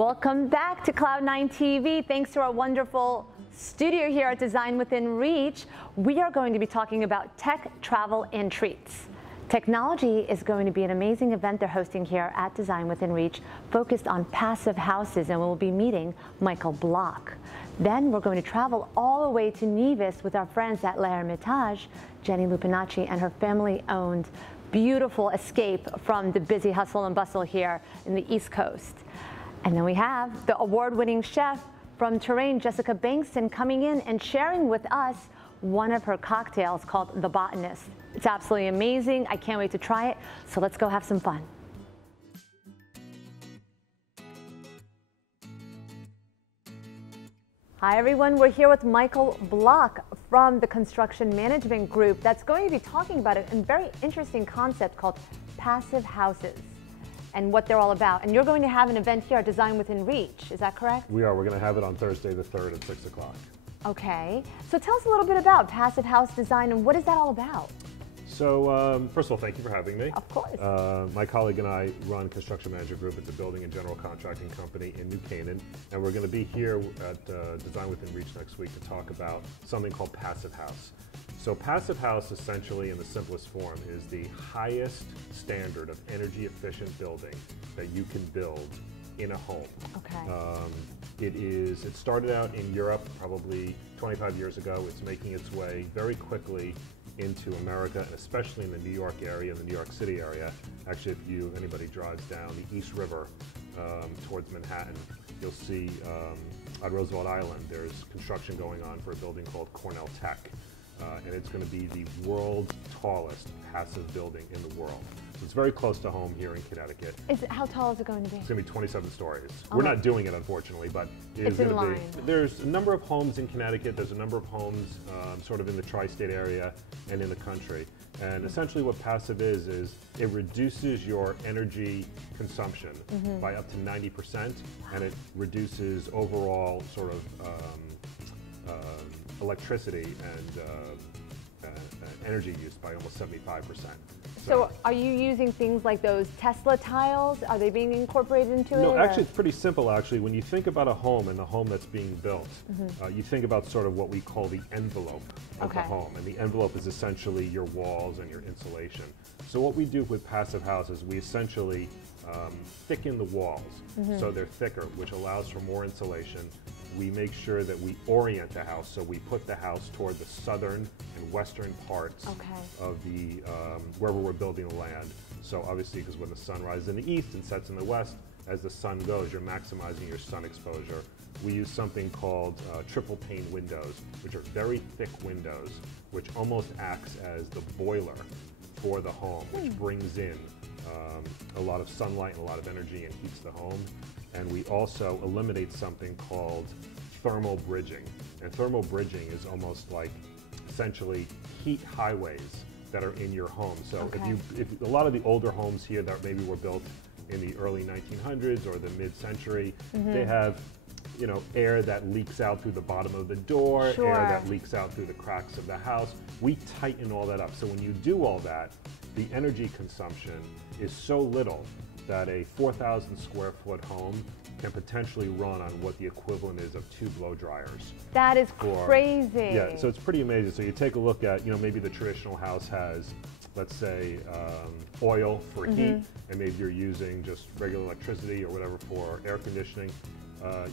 Welcome back to Cloud9 TV. Thanks to our wonderful studio here at Design Within Reach, we are going to be talking about tech, travel, and treats. Technology is going to be an amazing event they're hosting here at Design Within Reach, focused on passive houses, and we'll be meeting Michael Block. Then we're going to travel all the way to Nevis with our friends at L'Hermitage, Jenny Lupinacci and her family-owned beautiful escape from the busy hustle and bustle here in the East Coast. And then we have the award-winning chef from Terrain, Jessica Bankston, coming in and sharing with us one of her cocktails called The Botanist. It's absolutely amazing. I can't wait to try it. So let's go have some fun. Hi everyone, we're here with Michael Block from the Construction Management Group that's going to be talking about a very interesting concept called passive houses and what they're all about. And you're going to have an event here at Design Within Reach, is that correct? We are. We're going to have it on Thursday the 3rd at 6 o'clock. Okay, so tell us a little bit about passive house design and what is that all about? So first of all, thank you for having me. Of course. My colleague and I run Construction Management Group. It's a building and general contracting company in New Canaan, and we're going to be here at Design Within Reach next week to talk about something called passive house. So passive house, essentially in the simplest form, is the highest standard of energy efficient building that you can build in a home. Okay. It started out in Europe probably 25 years ago. It's making its way very quickly into America, and especially in the New York area, the New York City area. Actually, if anybody drives down the East River towards Manhattan, you'll see on Roosevelt Island, there's construction going on for a building called Cornell Tech. And it's going to be the world's tallest passive building in the world. So it's very close to home here in Connecticut. How tall is it going to be? It's going to be 27 stories. Oh, We're not doing it, unfortunately, but it's in line. There's a number of homes in Connecticut. There's a number of homes sort of in the tri-state area and in the country. And essentially what passive is it reduces your energy consumption by up to 90%, and it reduces overall sort of electricity and energy use by almost 75%. So are you using things like those Tesla tiles? Are they being incorporated into it? No, actually it's pretty simple actually. When you think about a home and the home that's being built, you think about sort of what we call the envelope of the home. And the envelope is essentially your walls and your insulation. So what we do with passive houses, we essentially thicken the walls so they're thicker, which allows for more insulation. We make sure that we orient the house, so we put the house toward the southern and western parts of the wherever we're building the land. So obviously, because when the sun rises in the east and sets in the west, as the sun goes, you're maximizing your sun exposure. We use something called triple pane windows, which are very thick windows, which almost acts as the boiler for the home, which brings in a lot of sunlight and a lot of energy and heats the home. And we also eliminate something called thermal bridging. And thermal bridging is almost like essentially heat highways that are in your home. So if a lot of the older homes here that maybe were built in the early 1900s or the mid-century, they have air that leaks out through the bottom of the door, air that leaks out through the cracks of the house. We tighten all that up. So when you do all that, the energy consumption is so little that a 4,000 square foot home can potentially run on what the equivalent is of 2 blow dryers. That is crazy. Yeah, so it's pretty amazing. So you take a look at, maybe the traditional house has, let's say, oil for heat, and maybe you're using just regular electricity or whatever for air conditioning.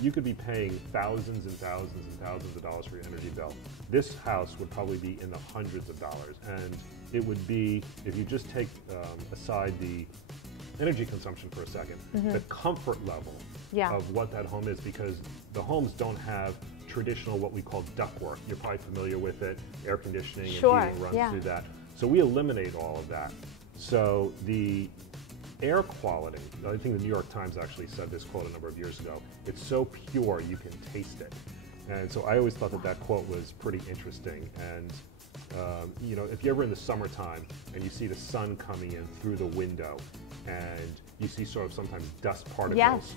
You could be paying thousands and thousands and thousands of dollars for your energy bill. This house would probably be in the hundreds of dollars, and it would be, if you just take aside the energy consumption for a second, the comfort level of what that home is, because the homes don't have traditional what we call ductwork. You're probably familiar with it, air conditioning and heating runs through that. So we eliminate all of that. So the air quality, I think the New York Times actually said this quote a number of years ago, it's so pure you can taste it. And so I always thought that quote was pretty interesting. And if you're ever in the summertime and you see the sun coming in through the window and you see sort of sometimes dust particles,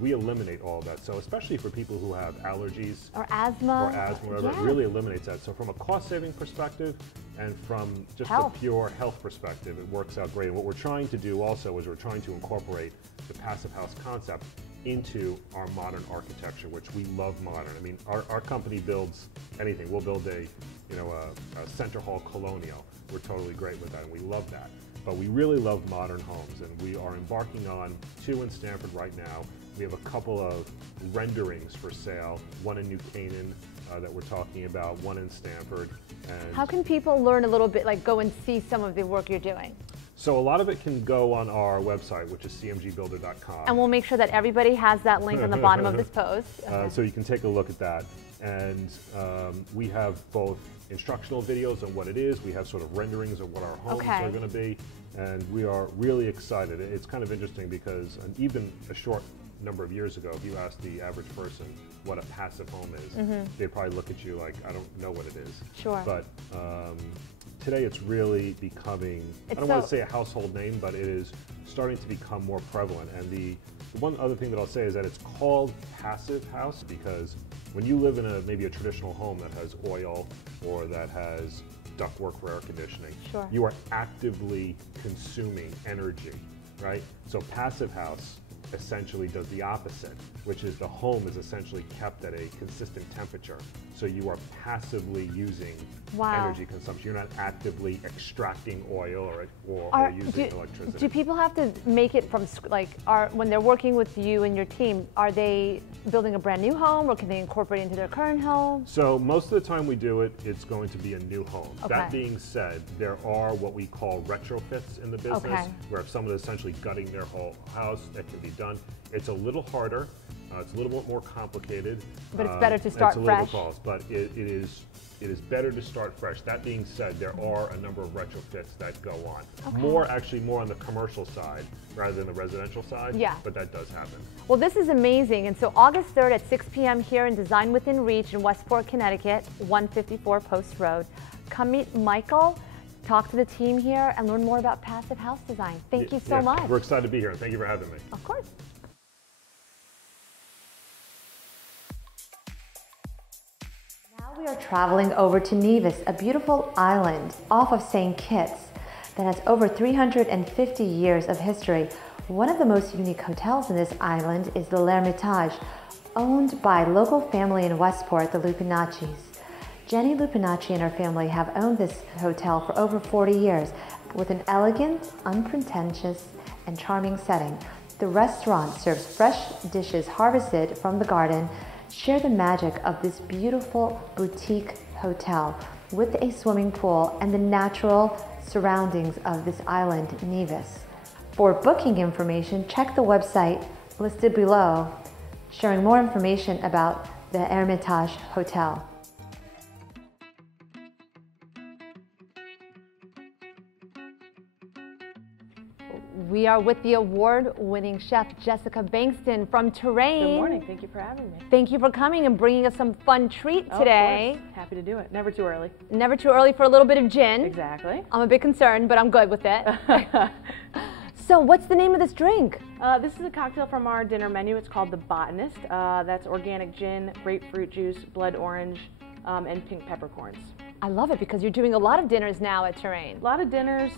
we eliminate all of that. So especially for people who have allergies or asthma, whatever, it really eliminates that. So from a cost saving perspective, And from just Health. a pure health perspective, it works out great. And what we're trying to do also is we're trying to incorporate the passive house concept into our modern architecture, which we love modern. I mean, our company builds anything. We'll build a center hall colonial. We're totally great with that, and we love that. But we really love modern homes, and we are embarking on 2 in Stamford right now. We have a couple of renderings for sale, one in New Canaan that we're talking about, one in Stamford. And how can people learn a little bit, like go and see some of the work you're doing? So a lot of it can go on our website, which is cmgbuilder.com. And we'll make sure that everybody has that link on the bottom of this post. Okay. So you can take a look at that. And we have both instructional videos on what it is. We have sort of renderings of what our homes are going to be. And we are really excited. It's kind of interesting because even a short number of years ago, if you asked the average person what a passive home is, they'd probably look at you like, I don't know what it is. Sure. But today it's really becoming, I don't want to say a household name, but it is starting to become more prevalent. And the one other thing that I'll say is that it's called passive house because when you live in maybe a traditional home that has oil or that has ductwork for air conditioning, you are actively consuming energy, right? So passive house essentially does the opposite, which is the home is essentially kept at a consistent temperature. So you are passively using energy consumption. You're not actively extracting oil or using electricity. Do people have to make it from, like, when they're working with you and your team, are they building a brand new home or can they incorporate it into their current home? So most of the time we do it, it's going to be a new home. That being said, there are what we call retrofits in the business, where if someone is essentially gutting their whole house, that can be done. It's a little harder. It's a little bit more complicated. But it's better to start fresh. But it is better to start fresh. That being said, there are a number of retrofits that go on. Actually more on the commercial side rather than the residential side. Yeah. But that does happen. Well, this is amazing. And so August 3rd at 6 p.m. here in Design Within Reach in Westport, Connecticut, 154 Post Road. Come meet Michael, talk to the team here, and learn more about passive house design. Thank you so much. We're excited to be here. Thank you for having me. Of course. We are traveling over to Nevis, a beautiful island off of St. Kitts that has over 350 years of history. One of the most unique hotels in this island is the L'Hermitage, owned by a local family in Westport, the Lupinaccis. Jenny Lupinacci and her family have owned this hotel for over 40 years with an elegant, unpretentious, and charming setting. The restaurant serves fresh dishes harvested from the garden. Share the magic of this beautiful boutique hotel with a swimming pool and the natural surroundings of this island, Nevis. For booking information, check the website listed below, sharing more information about the Hermitage Hotel. We are with the award-winning chef Jessica Bankston from Terrain. Good morning. Thank you for having me. Thank you for coming and bringing us some fun treat today. Of course. Happy to do it. Never too early. Never too early for a little bit of gin. Exactly. I'm a bit concerned, but I'm good with it. So what's the name of this drink? This is a cocktail from our dinner menu. It's called The Botanist. That's organic gin, grapefruit juice, blood orange, and pink peppercorns. I love it because you're doing a lot of dinners now at Terrain. A lot of dinners.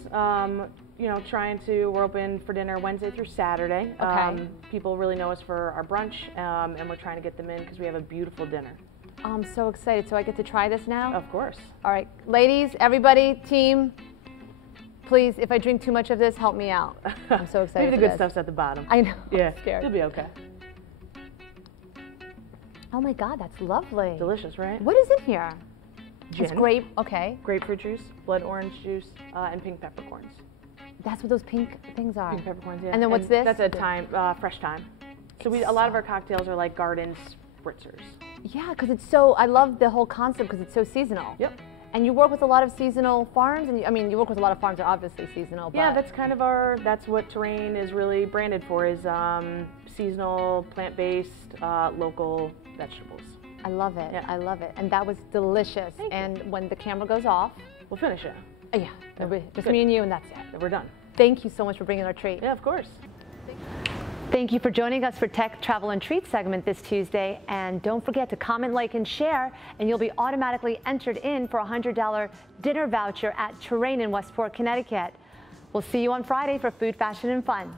We're open for dinner Wednesday through Saturday. People really know us for our brunch, and we're trying to get them in because we have a beautiful dinner. I'm so excited. So I get to try this now? Of course. All right, ladies, everybody, team, please, if I drink too much of this, help me out. I'm so excited. Maybe the good stuff's at the bottom. I know. Yeah, I'm scared. You'll be okay. Oh my God, that's lovely. Delicious, right? What is in here? Gin. It's grape. Okay. Grapefruit juice, blood orange juice, and pink peppercorns. That's what those pink things are. Pink peppercorns, yeah. And then what's this? That's a fresh thyme. So a lot of our cocktails are like garden spritzers. Yeah, because it's so, I love the whole concept because it's so seasonal. Yep. And you work with a lot of seasonal farms, and you work with a lot of farms that are obviously seasonal. But yeah, that's kind of that's what Terrain is really branded for, is seasonal, plant-based, local vegetables. I love it. Yeah. I love it. And that was delicious. Thank you. And when the camera goes off, we'll finish it. Yeah, just me and you, and that's it. We're done. Thank you so much for bringing our treat. Yeah, of course. Thank you for joining us for Tech, Travel, and Treats segment this Tuesday. And don't forget to comment, like, and share, and you'll be automatically entered in for a $100 dinner voucher at Terrain in Westport, Connecticut. We'll see you on Friday for Food, Fashion, and Fun.